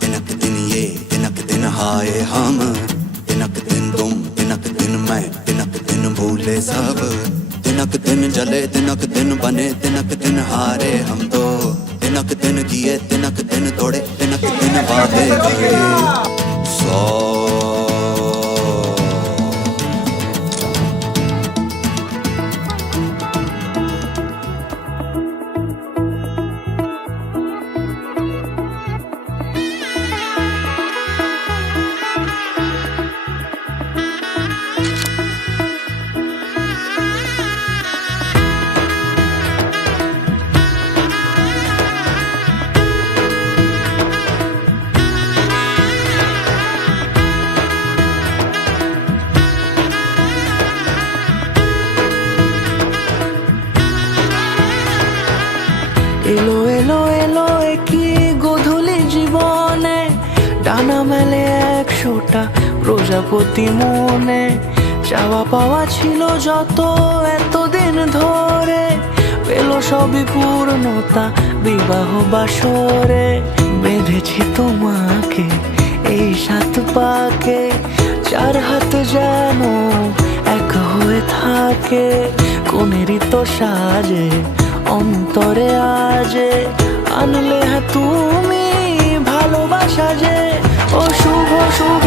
तिनक दिन ये तिनक दिन हाय हम, तिनक दिन तुम तिनक दिन मैं, तिनक दिन भूले सब। तिनक दिन जले तिनक दिन बने, तिनक दिन हारे हम तो। तिनक दिन किए तिनक दिन तोड़े, तिनक दिन वादे करे 100। এলো এলো এলো একই গধূলি জীবনে, ডানা মেলে 100টা প্রজাপতি মনে। চাওয়া পাওয়া ছিল যত এতদিন ধরে, পেল সবই পূর্ণতা বিবাহ বাসরে। বেঁধেছি তোমাকে এই 7 পাকে, 4 হাত যেন এক হয়ে থাকে। কোনেরই তো সাজে অন্তরে আজে, আনলে তুমি ভালোবাসা যে। ও শুভ শুভ